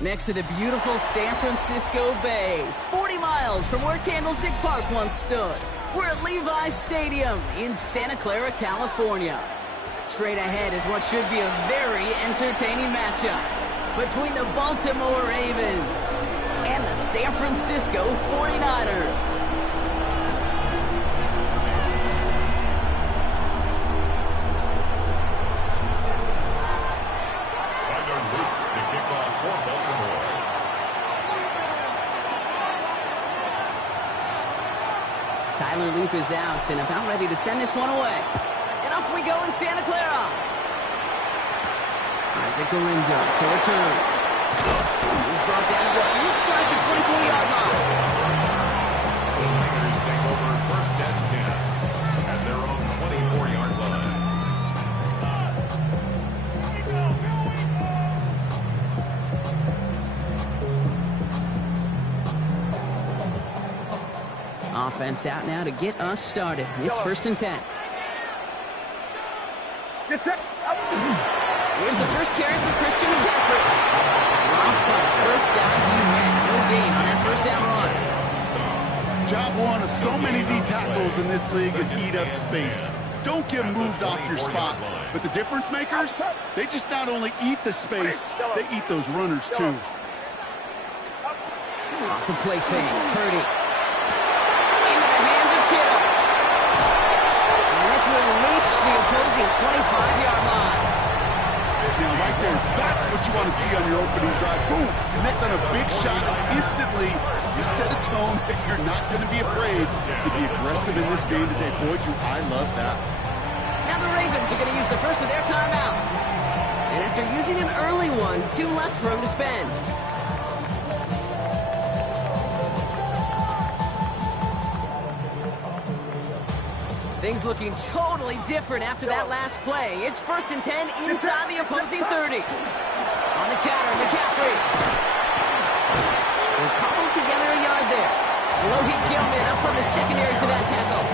Next to the beautiful San Francisco Bay, 40 miles from where Candlestick Park once stood. We're at Levi's Stadium in Santa Clara, California. Straight ahead is what should be a very entertaining matchup between the Baltimore Ravens and the San Francisco 49ers. Tyler Loop is out and about ready to send this one away. And off we go in Santa Clara. Isaac Galindo to return. He's brought down to what looks like the 24-yard line. The Raiders take over first and 10 at their own 24-yard line. Offense out now to get us started. It's first and 10. Here's the first carry for Christian McCaffrey. Wrong front. First down, he had no gain on that first down run. Job one of so many D tackles in this league is eat up space. Don't get moved off your spot. But the difference makers, they just not only eat the space, they eat those runners too. Off the play fake, Purdy. Into the hands of Kittle. And this will reach the opposing 25-yard line. Now right there, that's what you want to see on your opening drive. Boom! Connect on a big shot. Instantly, you set a tone that you're not going to be afraid to be aggressive in this game today. Boy, do I love that. Now the Ravens are going to use the first of their timeouts. And after using an early one, 2 left for him to spend. Things looking totally different after that last play. It's first and 10 inside the opposing 30. On the counter, McCaffrey. They'll cobble together a yard there. Logan Gilman up from the secondary for that tackle.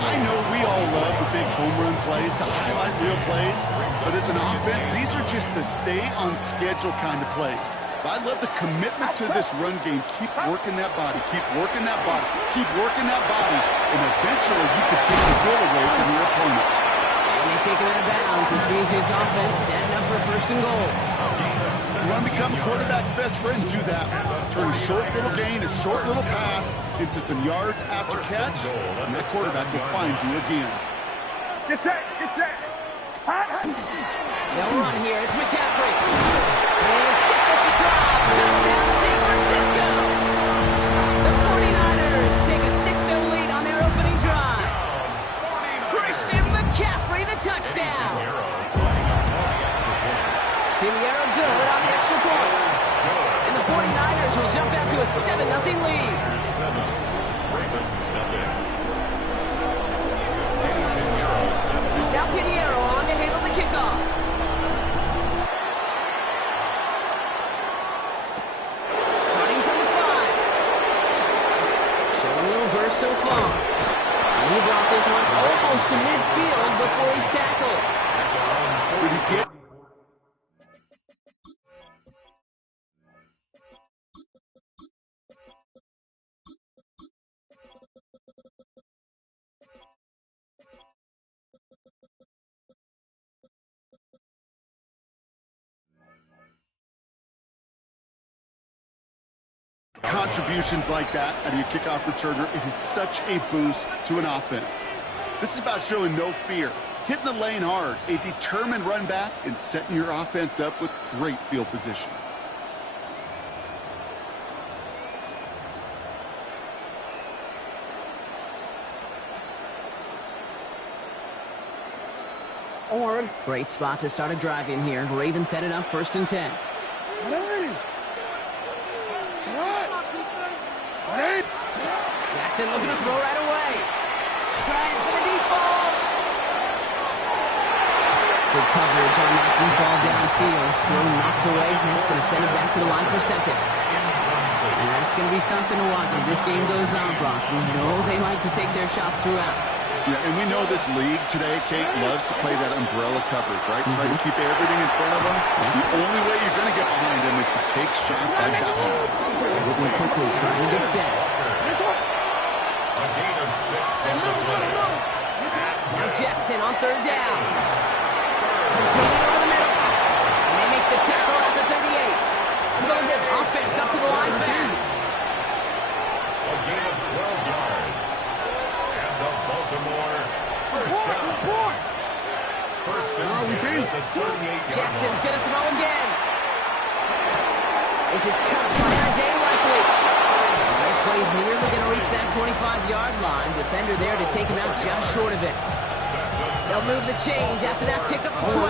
I know we all love the big home run plays, the highlight reel plays, but as an offense, these are just the stay on schedule kind of plays. I love the commitment to this run game. Keep working that body. Keep working that body. Keep working that body. And eventually you could take the ball away from your opponent. And they take him out of bounds, which means his offense setting up for first and goal. You want to become a quarterback's best friend, do that. Turn a short little gain, a short little pass into some yards after catch, and that quarterback will find you again. Get set, get set. They'll run here. It's McCaffrey. And get this across. Touchdown, San Francisco. The 49ers take a 6-0 lead on their opening drive. Christian McCaffrey, the touchdown. Pinheiro good on the extra point. And the 49ers will jump out to a 7-0 lead. Now Pinheiro on to handle the kickoff. Starting from the 5. Showing a little burst so far. And he brought this one almost to midfield before he's tackled. Did he get? Contributions like that out of your kickoff returner, it is such a boost to an offense. This is about showing no fear, hitting the lane hard, a determined run back, and setting your offense up with great field position. Great spot to start a drive in here. Ravens set it up 1st and 10. Jackson looking to throw right away. Trying for the deep ball. Good coverage on that deep ball downfield. Slow knocked away. That's going to send it back to the line for 2nd. And that's going to be something to watch as this game goes on, Brock. We know they like to take their shots throughout. Yeah, and we know this league today, Kate, loves to play that umbrella coverage, right? Try to keep everything in front of them. The only way you're going to get behind them is to take shots like that one. Moving quickly, trying to get set. A gain of 6 on the play. Now Jackson on 3rd down. Completed over the middle. And they make the tackle at the 38. Offense up to the line fast. A gain of 12 yards. And the Baltimore first down. First down at the 38-yard Jackson's going to throw again. This is cut by Isaiah Likely. This play is nearly going to reach that 25-yard line. Defender there to take him out just short of it. They'll move the chains after that pickup of 12.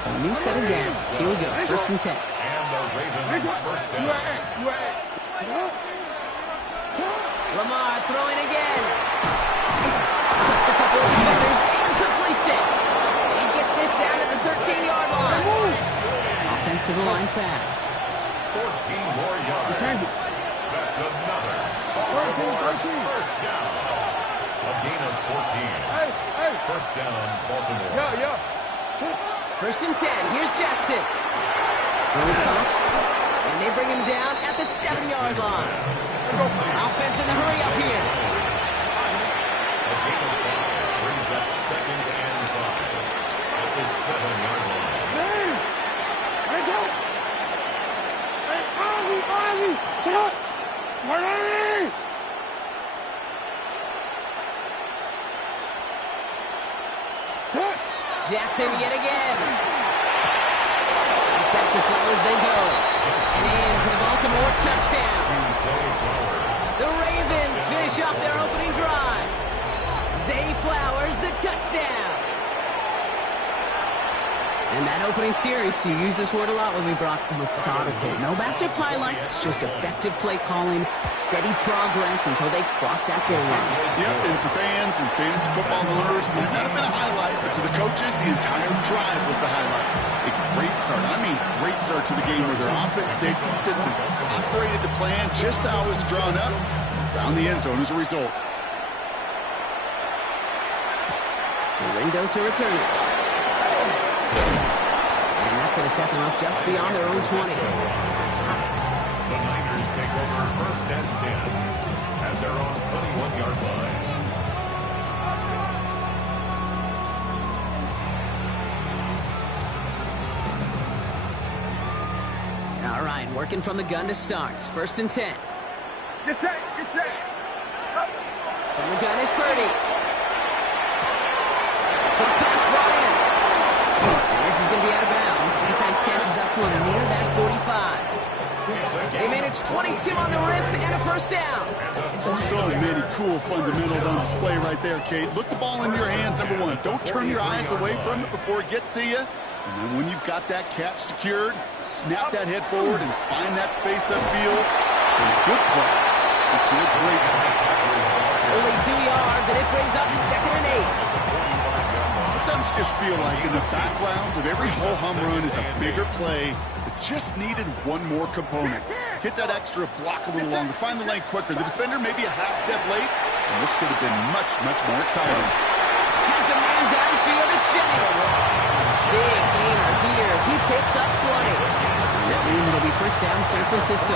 So a new set of downs. Here we go, 1st and 10. And the Ravens first down. Lamar throwing again. Splits a couple of defenders and completes it. He gets this down at the 13-yard line. Offense to the line fast. 14 more yards. That's another Baltimore first down. A gain of 14. First down, Baltimore. 1st and 10. Here's Jackson. Throws caught. And they bring him down at the 7-yard line. Offense in the hurry up here. A gain of 5 brings up 2nd and 5 at the 7-yard line. Jackson yet again. Back to Flowers they go. And in for the Baltimore touchdown. The Ravens finish off their opening drive. Zay Flowers, the touchdown. And that opening series, you use this word a lot when we brought methodical. No massive highlights, just effective play calling, steady progress until they cross that goal line. Yep, and to fans and fantasy football owners, might not have been a highlight, but to the coaches, the entire drive was the highlight. A great start, great start to the game where their offense stayed consistent, operated the plan just how it was drawn up, found the end zone as a result. The window to return it. And that's going to set them up just beyond their own 20. The Niners take over 1st and 10 at their own 21-yard line. All right, working from the gun to start. 1st and 10. Get set, get set. Up. From the gun is Purdy. Short pass brought in. And this is going to be out of bounds. Defense catches up to him near that 45. They managed 22 on the rip and a 1st down. So many cool fundamentals on display right there, Kate. Look the ball in your hands, number one. Don't turn your eyes away from it before it gets to you. And then when you've got that catch secured, snap that head forward and find that space upfield. And a good play into a great play. Only 2 yards, and it brings up 2nd and 8. Sometimes you just feel like in the background of every ho-hum run is a bigger play that just needed one more component. Hit that extra block a little longer, find the lane quicker. The defender maybe a half step late, and this could have been much, much more exciting. Has a man downfield, it's Jennings. Big gainer here as he picks up 20. That means it'll be 1st down San Francisco.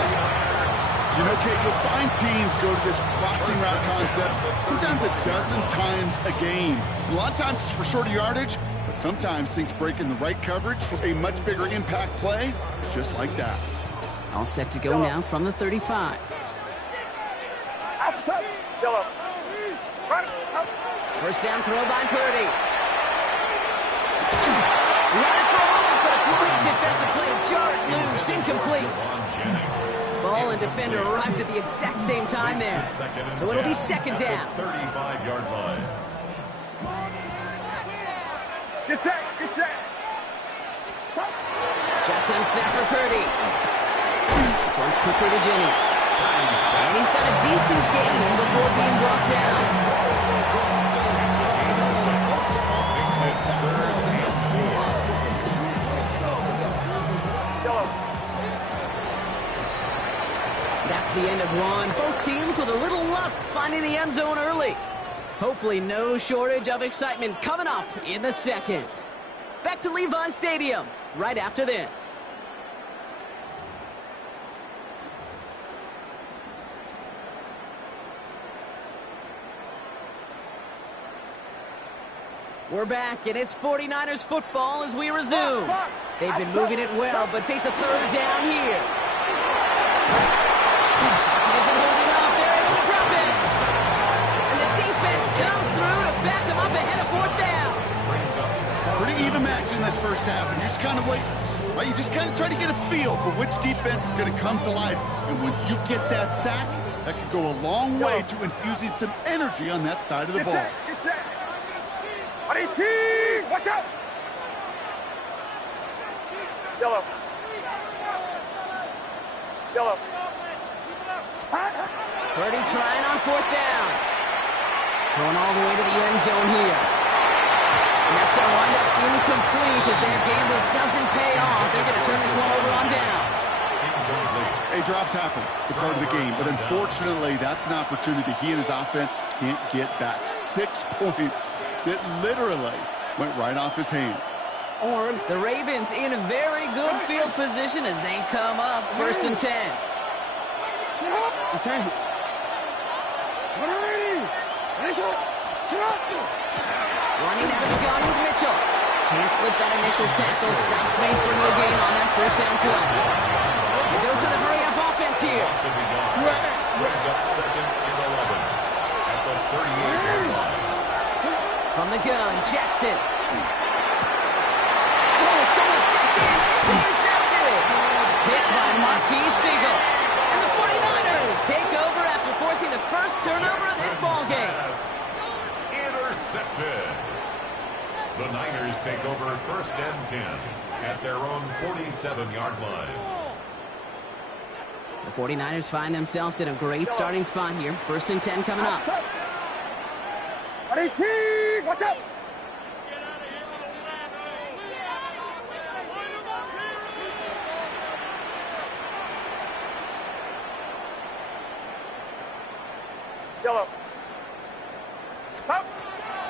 You know, Kate, you'll find teams go to this crossing route concept sometimes a dozen times a game. A lot of times it's for shorter yardage, but sometimes things break in the right coverage for a much bigger impact play, just like that. All set to go now from the 35. Outside. Yellow. Right. Up. 1st down throw by Purdy. Ran it for a moment, but a great defensive play. Jar it loose, incomplete. Ball and defender arrived at the exact same time there. So it'll be 2nd down. 35-yard line. Get set, get set. Shotgun snap for Purdy. This one's quickly to Jennings. And he's got a decent gain before being brought down. That's the end of one. Both teams with a little luck finding the end zone early. Hopefully no shortage of excitement coming up in the 2nd. Back to Levi's Stadium right after this. We're back, and it's 49ers football as we resume. They've been moving it well, but face a 3rd down here. Isn't holding up. They're able to drop it. And the defense comes through to back them up ahead of 4th down. Pretty even match in this 1st half, and you just kind of wait. Right? You just kind of try to get a feel for which defense is going to come to life. And when you get that sack, that could go a long way to infusing some energy on that side of the ball. Get set. RT, watch out. Yellow. Yellow. Purdy trying on 4th down. Going all the way to the end zone here. And that's going to wind up incomplete as their gamble doesn't pay off. They're going to turn this one over on downs. Hey, drops happen. It's a part of the game. But unfortunately, that's an opportunity he and his offense can't get back. 6 points that literally went right off his hands. The Ravens in a very good field position as they come up 1st and 10. Running out of the gun with Mitchell. Can't slip that initial tackle. Stops made for no gain on that 1st down play. It goes to the hurry-up offense here. Brings up 2nd and 11 at the 38-yard line. From the gun, Jackson. Oh, someone stepped in. It's intercepted. Picked by Marquise Siegel. And the 49ers take over after forcing the first turnover of this ballgame. Intercepted. The Niners take over 1st and 10 at their own 47-yard line. The 49ers find themselves in a great starting spot here. 1st and 10 coming up. RT, watch out. Yellow. Stop.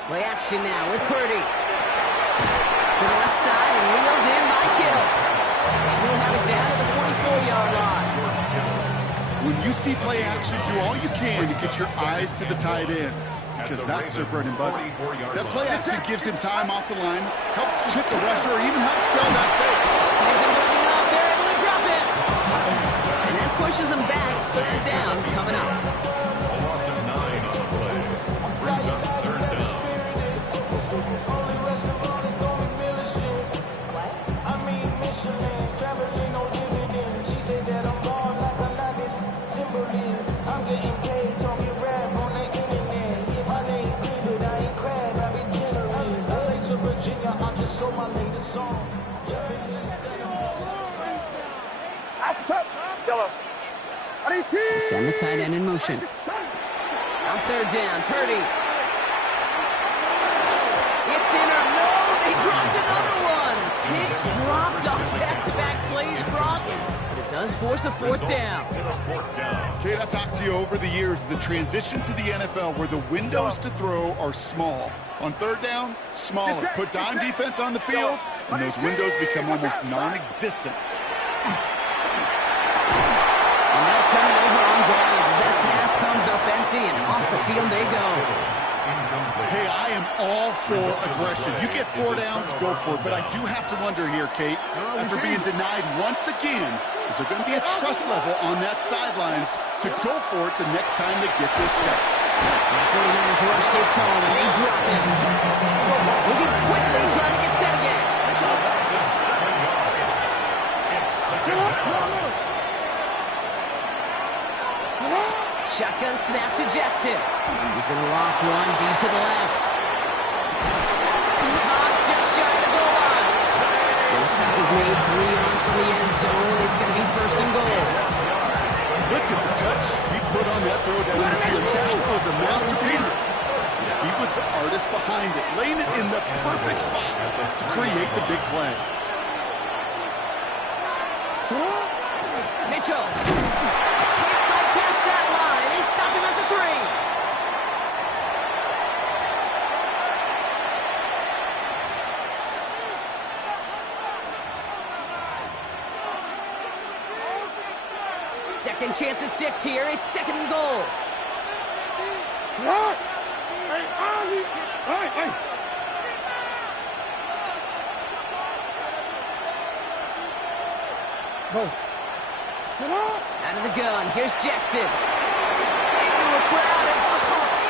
Play action now with Purdy. To the left side and reeled in by Kittle. And he'll have it down to the 44-yard line. you see play action, do all you can to get your eyes to the tight end, because that's their bread and butter. That play action gives him time off the line, helps chip the rusher, or even helps sell that fake. Here's him looking up. They're able to drop it. And that pushes them back. Third down coming up. A loss of 9 on the play. Brings up third down. Send the tight end in motion. On third down, Purdy. It's in or no, they dropped another one. Picks dropped on back-to-back plays, Brock. But it does force a fourth down. Kate, I've talked to you over the years, the transition to the NFL where the windows to throw are small. On third down, smaller. Put dime defense on the field, and those windows become almost non-existent. And they'll turn it over on downs as that pass comes up empty, and off the field they go. Hey, I am all for aggression. You get 4 downs, go for it. But I do have to wonder here, Kate, after being denied once again, is there going to be a trust level on that sidelines to go for it the next time they get this shot? The 49ers rush gets home, and they drop it. Looking quickly, trying to get set again. Shotgun snap to Jackson. He's going to loft one deep to the left. Caught just shy of the goal line. And the stop is made 3 yards from the end zone. It's going to be first and goal. Look at the touch he put on that throw down the field. That was a masterpiece. He was the artist behind it, laying it in the perfect spot to create the big play. Mitchell. Can't fight past that line. They stop him at the 3. Second chance at 6 here. It's second and goal. Out of the gun. Here's Jackson. Into a crowd.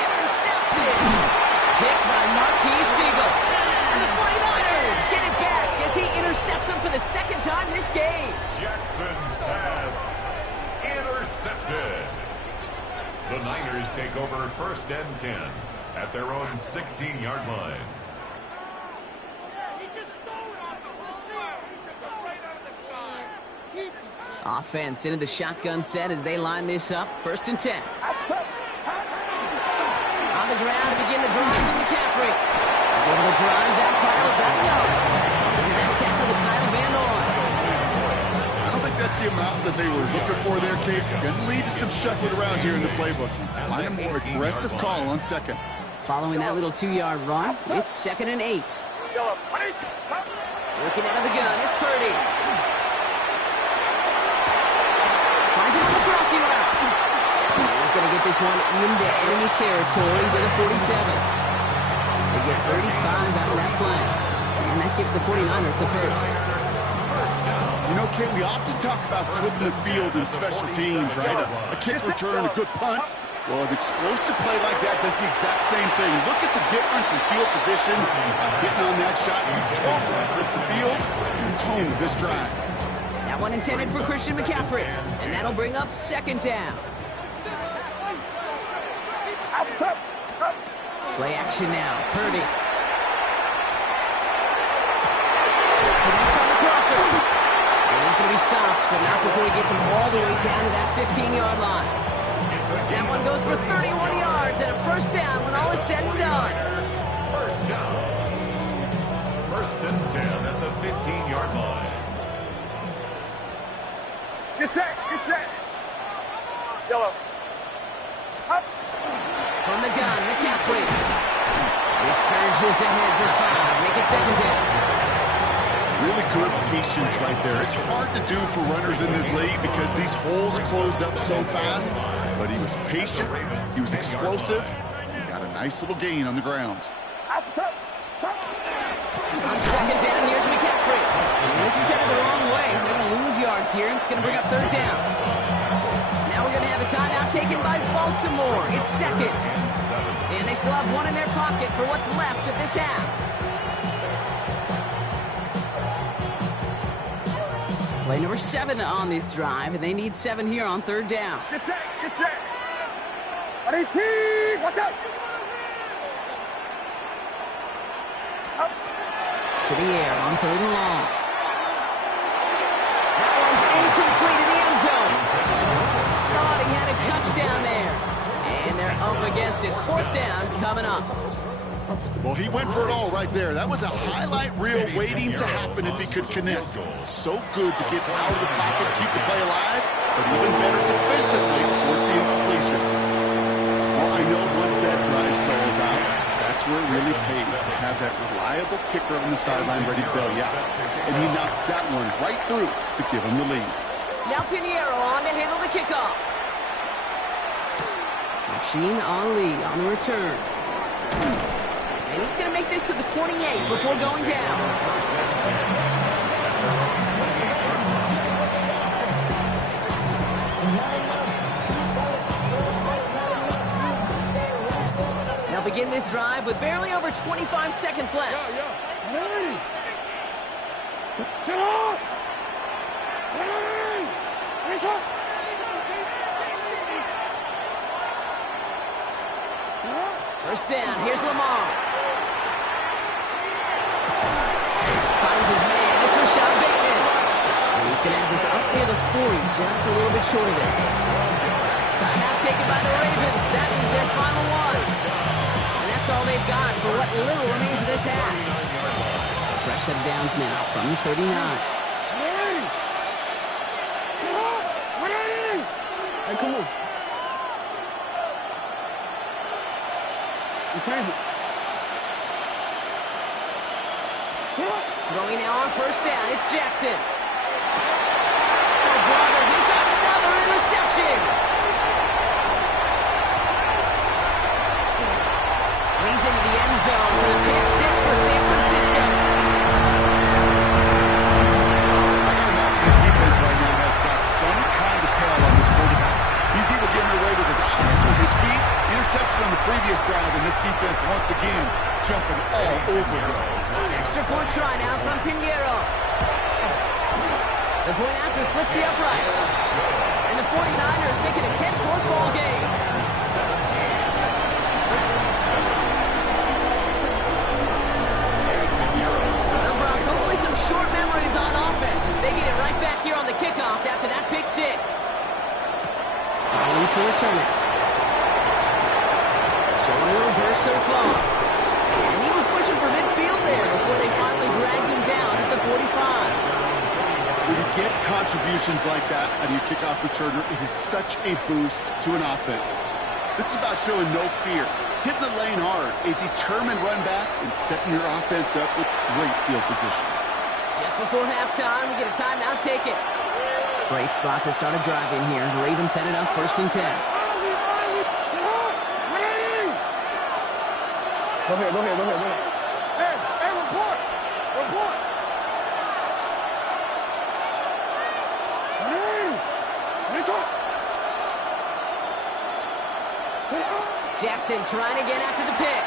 Intercepted. Picked by Marquis Siegel. And the 49ers get it back as he intercepts him for the second time this game. Jackson's pass intercepted. The Niners take over first and 10 at their own 16-yard line. Offense into the shotgun set as they line this up. First and 10. On the ground, begin the drive from McCaffrey. He's able to drive that pile back up. Look at that tackle to Kyle Van Noy. I don't think that's the amount that they were looking for there, Kate. Going to lead to some shuffling around here in the playbook. Find a more aggressive call on second. Following that little 2-yard run, it's second and 8. Working out of the gun, it's Purdy. Finds him on the crossing route. He's going to get this one into enemy territory to the 47. They get 35 out of that play. And that gives the 49ers the first. You know, Kate, we often talk about flipping the field in special teams, right? A kick return, a good punt. Well, an explosive play like that does the exact same thing. Look at the difference in field position. Getting on that shot, you've totally flipped the field and toned this drive. That one intended for Christian McCaffrey. And that'll bring up second down. Play action now. Purdy. Connects on the crosser. And he's going to be stopped, but not before he gets him all the way down to that 15-yard line. That one goes for 31 yards and a first down when all is said and done. First down. First and 10 at the 15-yard line. Get set, get set. Yellow. Up. From the gun, McCaffrey. He surges ahead for 5. Make it second down. Really good patience right there. It's hard to do for runners in this league because these holes close up so fast. But he was patient, he was explosive, he got a nice little gain on the ground. On second down, here's McCaffrey. And this is headed the wrong way. They're going to lose yards here. It's going to bring up third down. Now we're going to have a timeout taken by Baltimore. It's second. And they still have one in their pocket for what's left of this half. Play number 7 on this drive, and they need 7 here on third down. Get set, get set. 18, watch out. To the air on third and long. That one's incomplete in the end zone. Thought he had a touchdown there. And they're up against it. Fourth down coming up. Well, he went for it all right there. That was a highlight reel waiting to happen if he could connect. So good to get out of the pocket, keep the play alive, but even better defensively forcing completion. Well, I know once that drive stalls out, that's where it really pays to have that reliable kicker on the sideline ready to bail you out. And he knocks that one right through to give him the lead. Now Pinheiro on to handle the kickoff. Na-illy on the return. And he's going to make this to the 28 before going down. They'll begin this drive with barely over 25 seconds left. First down, here's Lamar. Finds his man, it's Rashad Bateman. And he's going to have this up near the 40, just a little bit short of it. Timeout taken by the Ravens. That is their final one. And that's all they've got for what little remains of this half. So fresh set of downs now from the 39. Hey, come on. Throwing now on first down, it's Jackson. Oh, brother, it's another interception. And he's into the end zone for the pick 6 for San Francisco. I gotta imagine this defense right now has got some kind of tail on this quarterback. He's either getting away with his eyes or his feet. Interception on the previous drive, and this defense once again jumping all over him. An extra point try now from Pinheiro. The point after splits the uprights. And the 49ers make it a 10-point ball game. Well, Brock, hopefully some short memories on offense as they get it right back here on the kickoff after that pick 6. Ali to return it. Showing a little burst so far. And he was pushing for midfield there before they finally dragged him down at the 45. When you get contributions like that out of your kickoff returner, it is such a boost to an offense. This is about showing no fear, hitting the lane hard, a determined run back, and setting your offense up with great field position. Just before halftime, we get a timeout taken. Great spot to start a drive in here. The Ravens headed up 1st and 10. Go ahead. Hey, report. Jackson trying to get after the pick.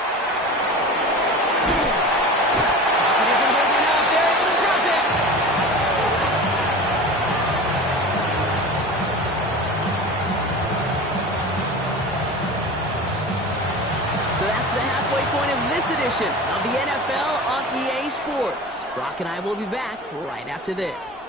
Pocket isn't moving up. They're able to drop it. So that's the halfway point of this edition of the NFL on EA Sports. Brock and I will be back right after this.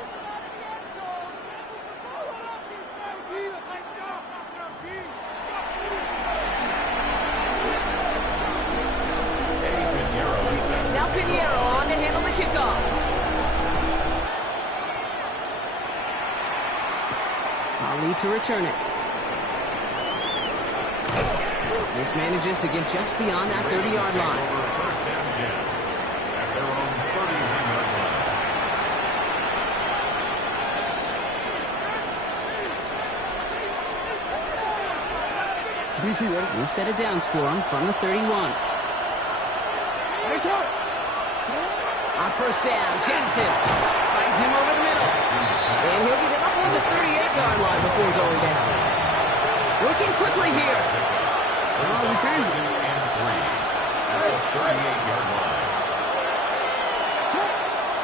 Now Pinheiro on to handle the kickoff. Ali to return it. This manages to get just beyond that 30-yard line. Move set of downs for him from the 31. On first down, Jackson finds him over the middle. And he'll get it up on the 38-yard line before going down. Working quickly here.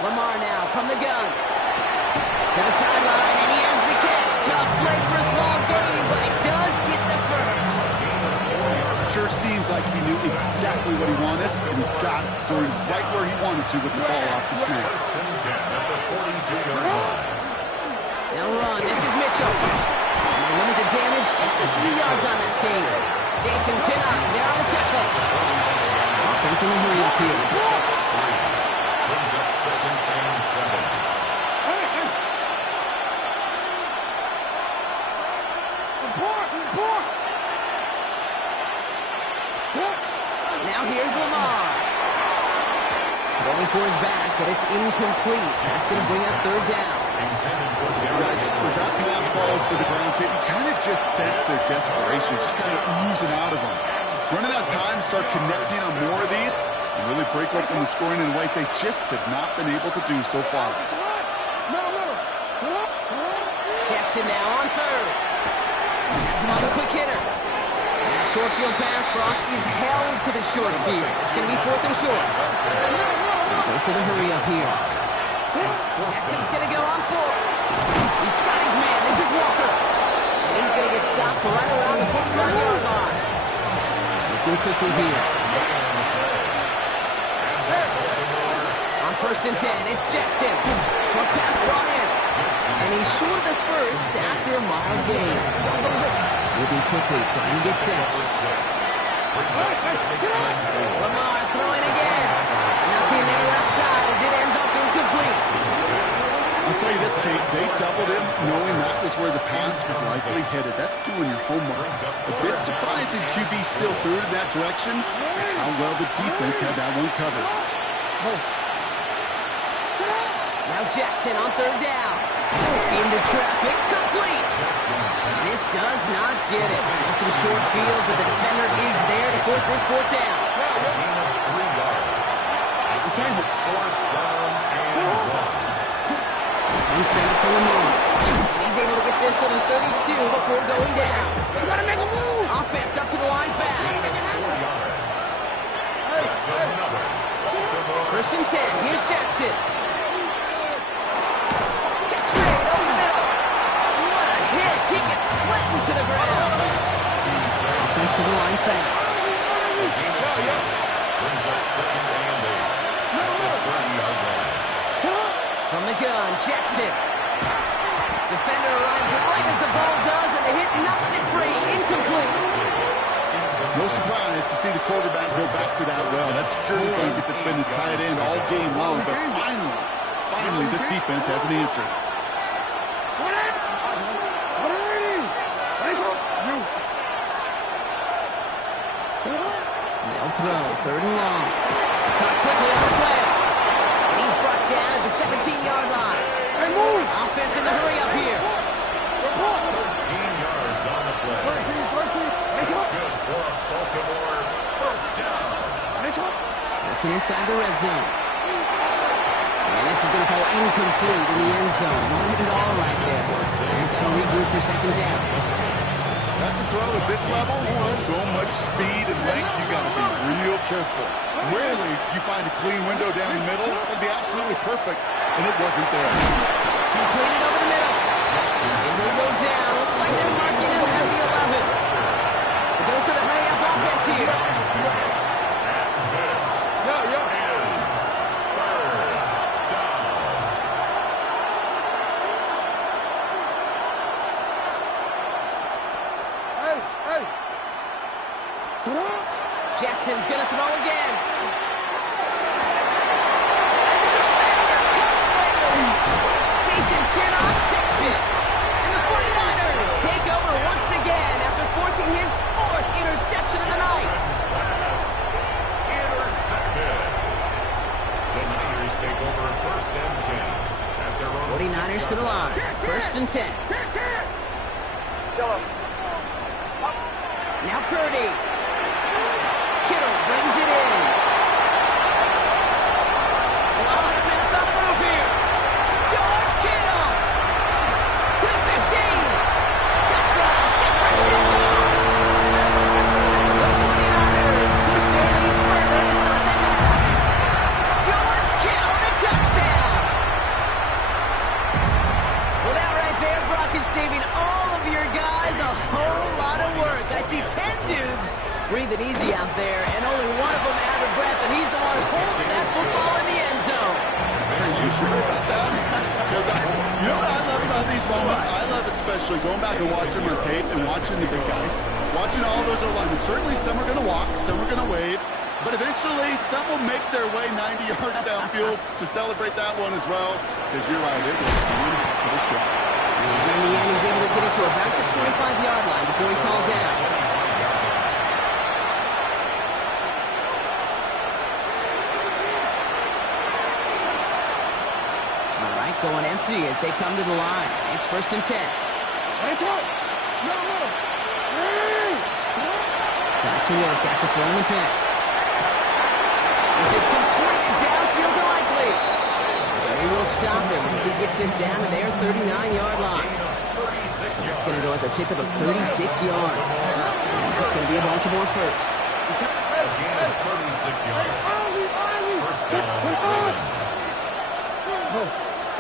Lamar now from the gun. To the sideline, and he has the catch. Tough play for a small gain, but he does get the first. Sure seems like he knew exactly what he wanted, and he got it right where he wanted to with the ball off the snap. Now run, this is Mitchell. And they limit the damage, just a few yards on that gain. Jason Pinnock there on the tackle. Offense in the hurry up here. Brings up 2nd and 7. Now here's Lamar. Going for his back, but it's incomplete. That's going to bring up 3rd down. Yikes, as that pass falls to the ground, you kind of just sense their desperation, just kind of oozing out of them. Running out of time to start connecting on more of these and really break open the scoring in a way they just have not been able to do so far. Jackson now on 3rd. That's him on the quick hitter. That short field pass, Brock, is held to the short field. It's going to be 4th and short. Goes to the hurry up here. Jackson's going to go on 4th. He's got his man. This is Walker. And he's going to get stopped right around the 45-yard line. Looking quickly here. On 1st and 10, it's Jackson. Short pass brought in. And he's short of the first after a mild gain. Moving quickly, trying to get set. Lamar throwing again. Nothing there left side as it ends up incomplete. I'll tell you this, Kate, they doubled him knowing that was where the pass was likely headed. That's doing your homework. A bit surprising QB still threw it in that direction. How well the defense had that one covered. Now Jackson on 3rd down. Into traffic, complete. This does not get it. Looking short field, but the defender is there to force this 4th down. This one's set up for Lamar. And he's able to get this to the 32 before going down. You gotta make a move. Offense up to the line fast. 1st and 10, here's Jackson. Catch made over the middle. What a hit. He gets flattened to the ground. Offense to the line fast. Brings up 2nd and 8. From the gun, Jackson. Defender arrives right as the ball does, and the hit knocks it free. Incomplete. No surprise to see the quarterback go back to that well. That security blanket that's been his tight end all game long, but finally, this defense has an answer. They'll throw, 3rd and long. Caught quickly on the slant. And he's brought down at the 17-yard line. Offense in the hurry up here. 13 yards on the play. It's good for a Baltimore 1st down. Looking inside the red zone. And this is going to fall incomplete in the end zone. Wanted it all right there. And they'll regroup for 2nd down. That's a throw at this level. So much speed and length, you got to be real careful. Rarely do you find a clean window down the middle. It'd be absolutely perfect, and it wasn't there. Completed over the middle. And he'll go down. Looks like they're marking him at the 11. It goes to the hurry-up offense here. Jackson's going to throw again. And the defender comes away. Jason Pinnock picks it. And the 49ers take over once again after forcing his 4th interception of the night. Intercepted. The Niners take over 1st and 10 at their own 49ers to the line. 1st and 10. Now Purdy. Kittle brings it in. A lot of minutes on the move here. George Kittle to the 15. Touchdown, San Francisco. The 49ers push their lead further to start the half. George Kittle, the touchdown. Well, that right there, Brock, is saving all of your guys a whole lot of work. I see 10 dudes breathing easy out there, and only one of them out of breath, and he's the one holding that football in the end zone. Are you sure about that? Because you know what I love about these moments? I love especially going back and watching on tape and watching the big guys. Watching all those alignment. Certainly some are going to walk, some are going to wave, but eventually some will make their way 90 yards downfield to celebrate that one as well. Because you're right, it was one heck of a shot. And in the end, he's able to get it to about the 25-yard line before he's hauled down. All right, going empty as they come to the line. It's 1st and 10. Back to work after throwing the pick. This is completed downfield to Likely. And they will stop him as he gets this down to their 39-yard line. That's going to go as a pickup of 36 yards. And that's going to be a Baltimore first. A gain of 36 yards. First down.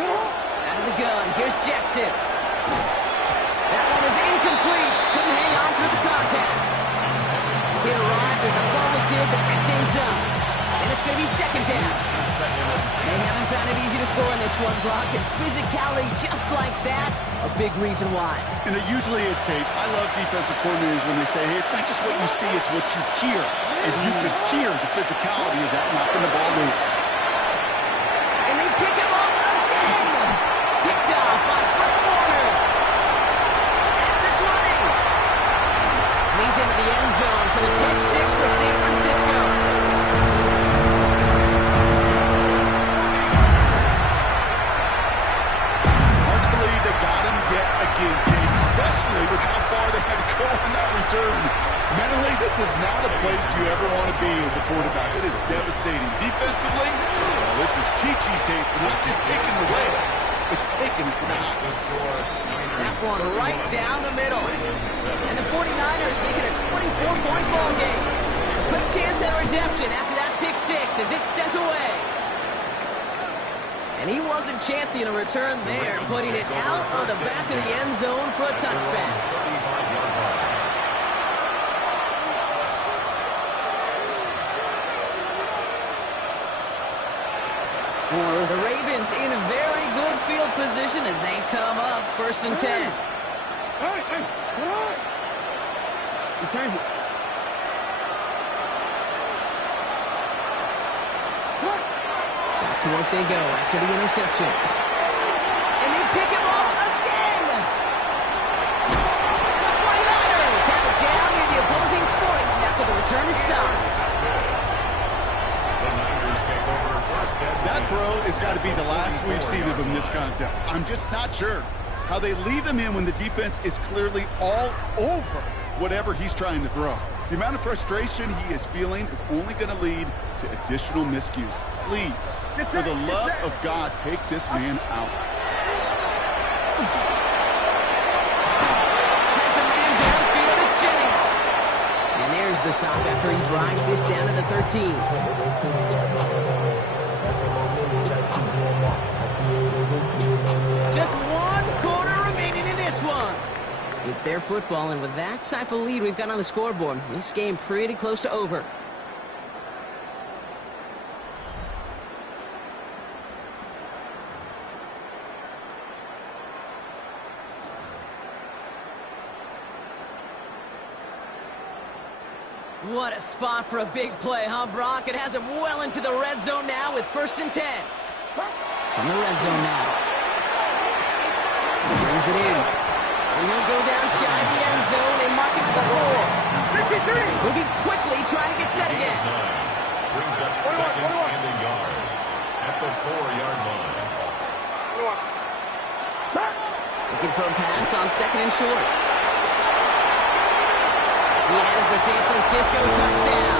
Out of the gun, here's Jackson. That one is incomplete. Couldn't hang on through the contact. He arrived as the ball did to pick things up. And it's going to be 2nd down. They haven't found it easy to score in this one, Brock. And physicality just like that, a big reason why. And it usually is, Kate. I love defensive coordinators when they say, hey, it's not just what you see, it's what you hear. And you can hear the physicality of that knocking the ball loose. And they pick him up again. Picked off by Fred Warner. At the 20. And he's into the end zone for the pick 6 for San Francisco. Hard to believe they got him yet again, Kate, especially with how far they had to go on that return. Mentally, this is not a place you ever want to be as a quarterback. It is devastating. Defensively, well, this is teaching tape for not just taking it away, but taking it to the house. That one right down the middle. And the 49ers make it a 24-point ball game. Quick chance at redemption after that pick 6 as it's sent away. And he wasn't chancing a return there, putting it out on the back of the end zone for a touchback. The Ravens in a very good field position as they come up 1st and 10. Back to work they go after the interception. And they pick him up again. The 49ers have it down near the opposing 40 after the return is stopped. That throw has got to be the last we've seen of him this contest. I'm just not sure how they leave him in when the defense is clearly all over whatever he's trying to throw. The amount of frustration he is feeling is only going to lead to additional miscues. Please, for the love of God, take this man out. Has a man downfield, it's Jennings. And there's the stop after he drives this down to the 13. Just 1 quarter remaining in this one. It's their football, and with that type of lead we've got on the scoreboard, this game pretty close to over. What a spot for a big play, huh, Brock? It has him well into the red zone now with 1st and 10. From the red zone now. Brings it in. And he'll go down shy of the end zone. They mark him at the 4. Moving quickly, trying to get set again. Brings up 2nd and a yard at the 4-yard line. Looking for a pass on 2nd and short. He has the San Francisco touchdown.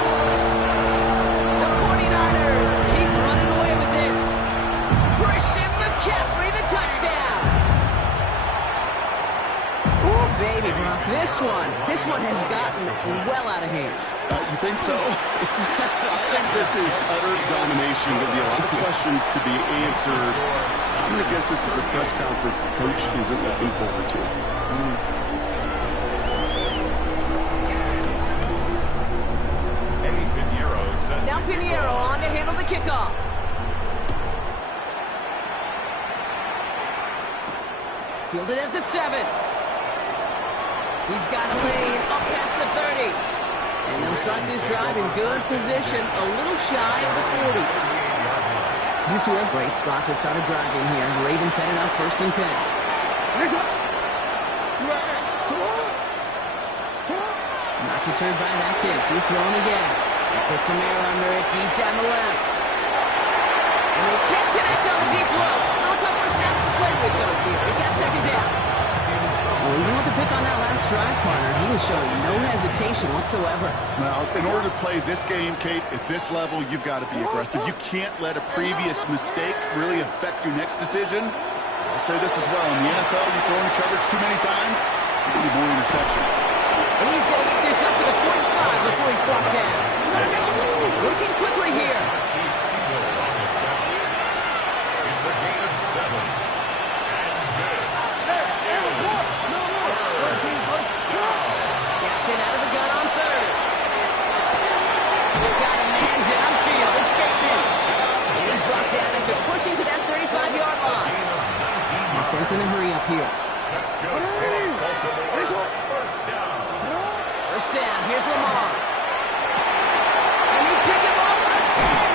The 49ers keep running away with this. Christian McCaffrey, the touchdown. Oh, baby, Brock. This one has gotten well out of hand. You think so? I think this is utter domination. There'll be a lot of questions to be answered. I'm going to guess this is a press conference the coach isn't looking forward to. Now Pinheiro on to handle the kickoff. Fielded at the 7. He's got Lane up past the 30. And they'll start this drive in good position, a little shy of the 40. Great spot to start a drive in here. Ravens set it up 1st and 10. Not deterred by that kick. He's throwing again. He puts some air under it deep down the left. And they can't connect on the deep low. Still a couple of snaps to play with, though, here. He got 2nd down. Well, even with the pick on that last drive, partner, he was showing no hesitation whatsoever. Now, in order to play this game, Kate, at this level, you've got to be aggressive. You can't let a previous mistake really affect your next decision. I'll say this as well. In the NFL, you throw into coverage too many times, you're going to be more interceptions. And he's going to get this up to the 45 before he's brought down. Working quickly here. It's a gain of 7. Jackson out of the gun on 3rd. They've got a man downfield. It's Bateman. And he's brought down after pushing to that 35-yard line. Offense in a hurry up here. That's good. First down. First down. Here's Lamar. And they pick him off again.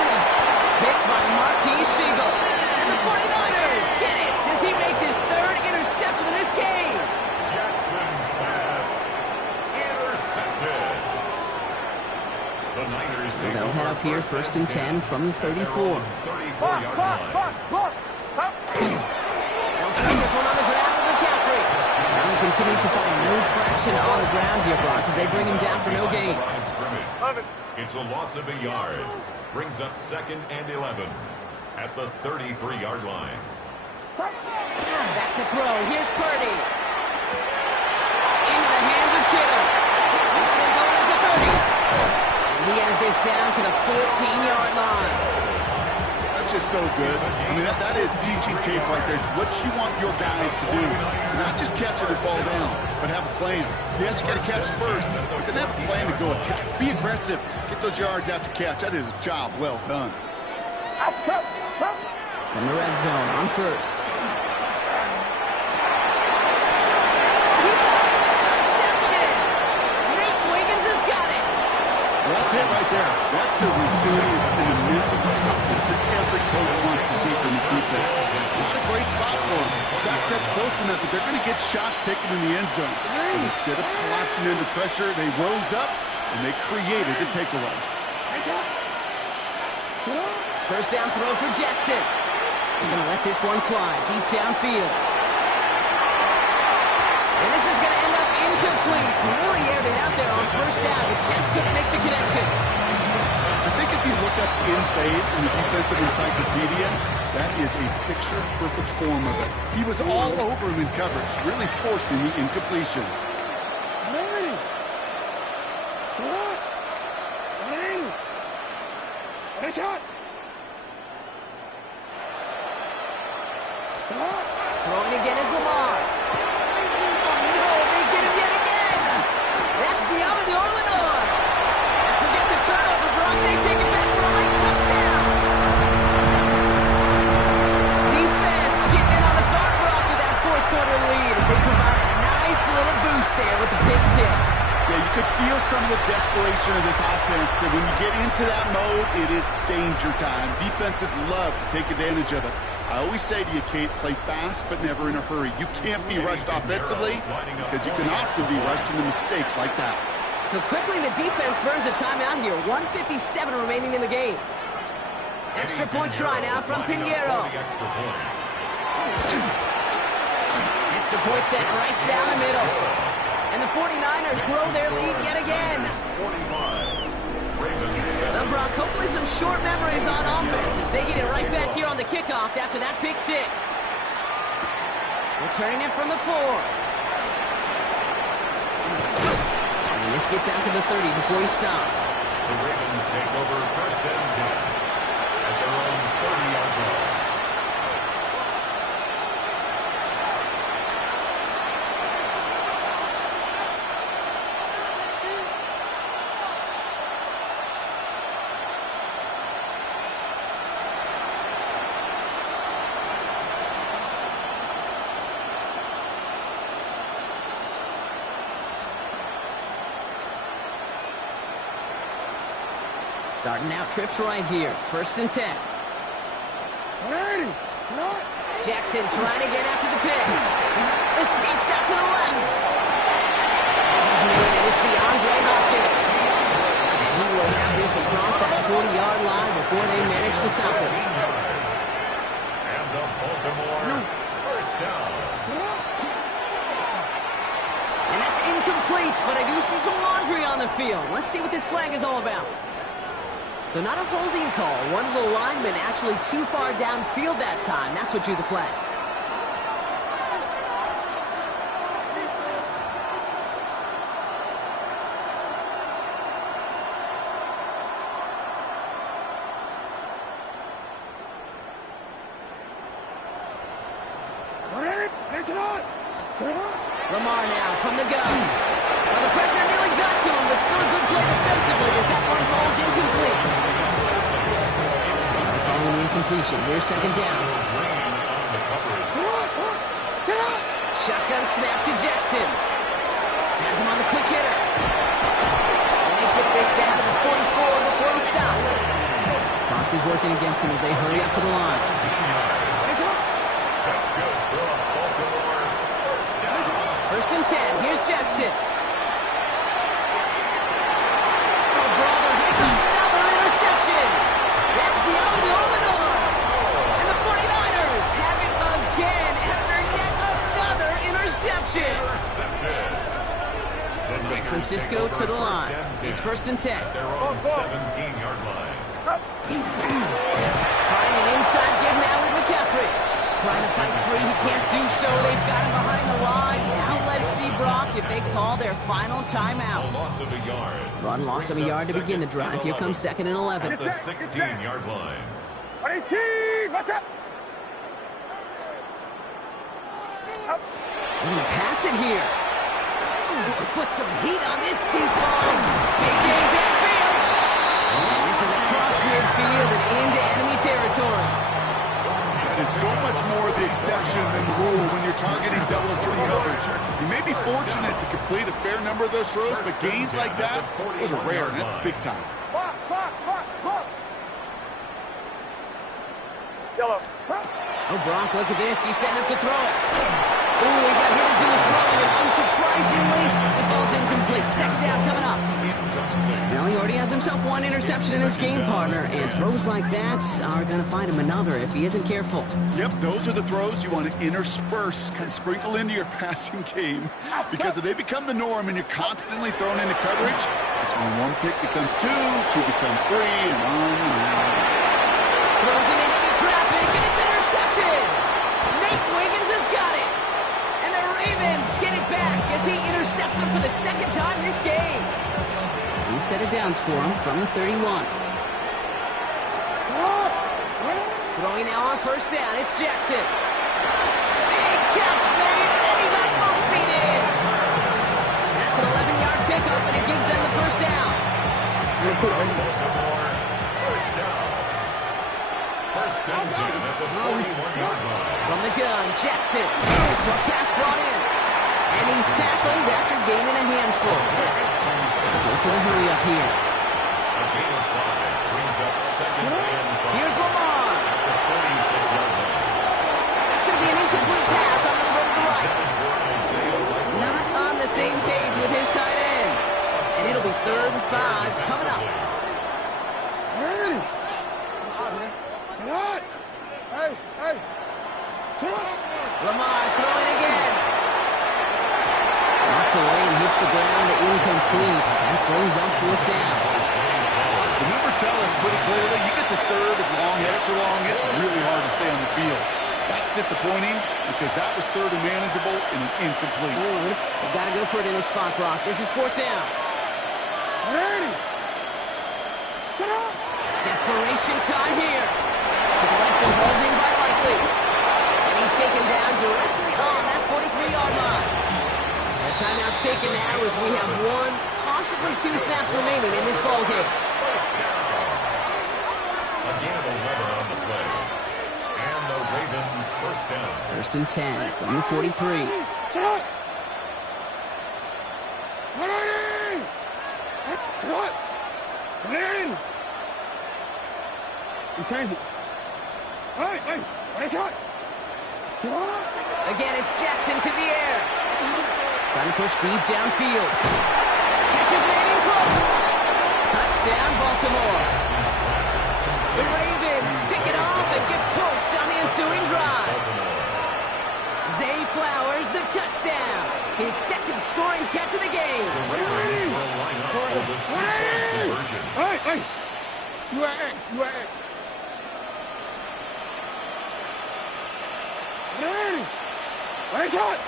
Picked by Marquise Siegel. And the 49ers get it as he makes his 3rd interception in this game. Jackson's pass intercepted. The Niners take They'll head up here 1st and 10 from the 34. Box. They'll start this one on the ground with McCaffrey. And he continues to find no traction on the ground here, Brock, as they bring him down for no gain. It's a loss of a yard. Brings up 2nd and 11 at the 33-yard line. Back to throw. Here's Purdy. Into the hands of Kittle. He's still going at the 30. And he has this down to the 14-yard line. That's just so good. I mean, that is teaching tape right there. It's what you want your guys to do. To not just catch it and fall down, but have a plan. Yes, you got to catch it first, but then have a plan to go attack. Be aggressive. Get those yards after catch. That is a job well done. From the red zone on 1st. He got it! Interception! Nate Wiggins has got it! That's it right there. That's the resilience and the mental toughness that every coach wants to see from his defense. What a great spot for him. Backed up close enough that they're going to get shots taken in the end zone. And instead of collapsing under pressure, they rose up and they created the takeaway. First down throw for Jackson. They're going to let this one fly deep downfield. And this is going to end up incomplete. Really aired it out there on 1st down, but just couldn't make the connection. I think if you look up in phase in the defensive encyclopedia, that is a picture-perfect form of it. He was all over him in coverage, really forcing the incompletion. Shot. Throwing again is Lamar. No, they get him yet again. That's Diamador Lenore. Forget the turnover, Brock. They take it back for a late touchdown. Defense getting in on the far Brock with that 4th quarter lead as they provide a nice little boost there with the pick 6. Yeah, you could feel some of the desperation of this offense. And when you get into that mode, it is danger time. Defenses love to take advantage of it. I always say to you, Kate, play fast but never in a hurry. You can't be rushed offensively because you can often be rushed into mistakes like that. So quickly the defense burns a timeout here. 1:57 remaining in the game. Extra point try now from Pinheiro. Extra point set right down the middle. And the 49ers grow their lead yet again. Now, Brock, hopefully some short memories on offense as they get it right back here on the kickoff after that pick six. Returning it from the 4. And this gets out to the 30 before he stops. The Ravens take over first and 10 at their own 30-yard line. Starting out trips right here. First and 10. Jackson trying to get after the pick. Escapes out to the left. It's DeAndre Hopkins. And he will have this across that 40-yard line before they manage to stop him. And the Baltimore first down. And that's incomplete, but I do see some laundry on the field. Let's see what this flag is all about. So not a holding call. One of the linemen actually too far downfield that time. That's what drew the flag. Lamar now from the gun. Well, the pressure nearly got to him, but still a good play defensively as that one falls incomplete. Following the incompletion, here's second down. Shotgun snap to Jackson. Has him on the quick hitter. And they get this down to the 44 before he stops. Clock is working against him as they hurry up to the line. That's good for a Baltimore first down. First and 10. Here's Jackson. Oh, brother, it's another interception. That's DeAndre Hopkins. And the 49ers have it again after yet another interception. San Francisco to the line. It's first and 10. They're on 17-yard line. Trying an inside give now with McCaffrey. Trying to fight free. He can't do so. They've got him behind the line. Now let's see, Brock, if they call their final timeout. Loss of a yard. Run loss of a yard to begin the drive. Here comes second and 11. At the 16-yard line. 18, what's up? We're going to pass it here. Put some heat on this deep ball. Big game downfield. And this is across midfield and into enemy territory. There's so much more the exception than the rule when you're targeting double or triple coverage. You may be fortunate to complete a fair number of those throws, but gains like that, those are rare, and that's big time. Box, box. Yellow. Oh, Brock, look at this. He's setting up to throw it. Ooh, he got hit as he was throwing it. Unsurprisingly, it falls incomplete. Second down coming up. Now he already has himself one interception in this game, partner, and throws like that are going to find him another if he isn't careful. Yep, those are the throws you want to intersperse, kind of sprinkle into your passing game, because if they become the norm and you're constantly thrown into coverage, it's when one pick becomes two becomes three, and on and on. Throws into heavy traffic, and it's intercepted. Nate Wiggins has got it. And the Ravens get it back as he intercepts him for the second time this game. New set of downs for him from the 31. Throwing now on first down, it's Jackson. Big catch made, and he got both feet in. That's an 11-yard pickup, and it gives them the first down. Baltimore first down. First and 10 at the 41-yard line. From the gun, Jackson. Short pass brought in. And he's tackled after gaining a handful. Goes to the hurry up here. A gain of 5 brings up second and 5. Here's Lamar. At the 46-yard line. That's going to be an incomplete pass on the throw to the right. Not on the same page with his tight end. And it'll be 3rd and 5 coming up. Lamar throwing again. Knocked away and hits the ground incomplete. That brings up fourth down. The numbers tell us pretty clearly, you get to third and long, extra long, it's really hard to stay on the field. That's disappointing because that was third and manageable and an incomplete. They've got to go for it in this spot, Brock. This is fourth down. Ready. Shut up. Desperation time here. To the left and holding by Likely. And he's taken down directly on that 43-yard line. The timeout's taken now as we have one, possibly two snaps remaining in this ball game. A gain of 11 on the play. And the Ravens first down. First and 10 from the 43. Shut up. Ready. What? Ready. You change it. Hey, nice shot. Again, it's Jackson to the air. Trying to push deep downfield. Catches Manning close. Touchdown, Baltimore. The Ravens pick it off and get points on the ensuing drive. Zay Flowers, the touchdown. His second scoring catch of the game. The Ravens will line up for the two-point conversion. Hey. You are X. Ready. Nice shot.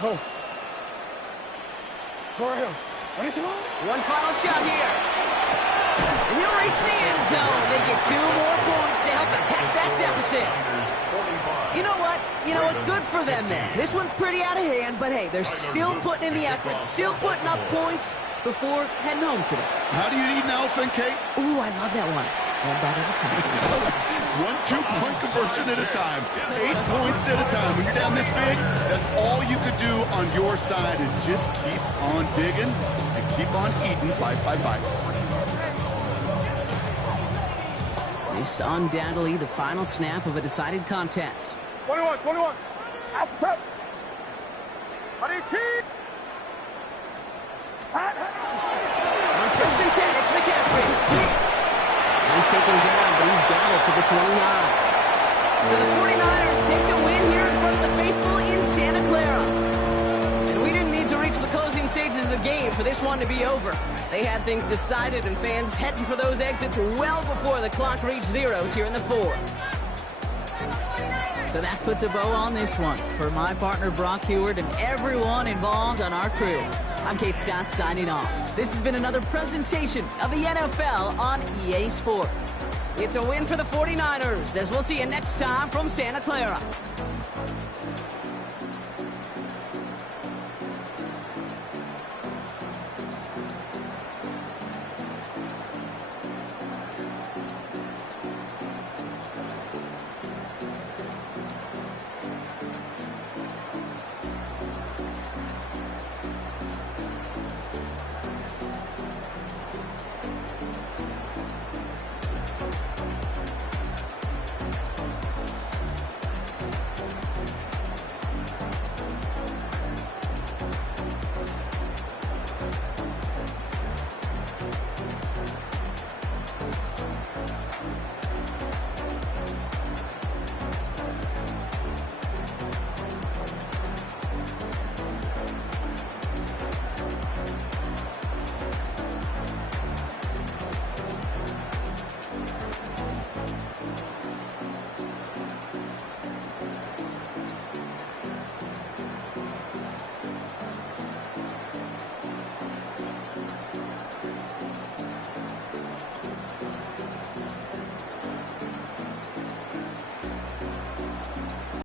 Go. Go ahead. Nice shot. One final shot here. And he'll reach the end zone. They get 2 more points to help attack that deficit. You know what? Good for them then. This one's pretty out of hand, but hey, they're still putting in the effort, still putting up points before heading home today. How do you eat an elephant, Kate? Ooh, I love that one. One bite at a time. 1 2-point conversion at a time. 8 points at a time. When you're down this big, that's all you could do on your side is just keep on digging and keep on eating bite by bite. This undoubtedly the final snap of a decided contest. 21. Outside. Ready, team. On first and 10, it's McCaffrey. He's taken down, but he's got it to the 29. So the 49ers take the win here in front of the faithful in Santa Clara. And we didn't need to reach the closing stages of the game for this one to be over. They had things decided and fans heading for those exits well before the clock reached zeros here in the fourth. So that puts a bow on this one. For my partner Brock Heward and everyone involved on our crew, I'm Kate Scott signing off. This has been another presentation of the NFL on EA Sports. It's a win for the 49ers, as we'll see you next time from Santa Clara.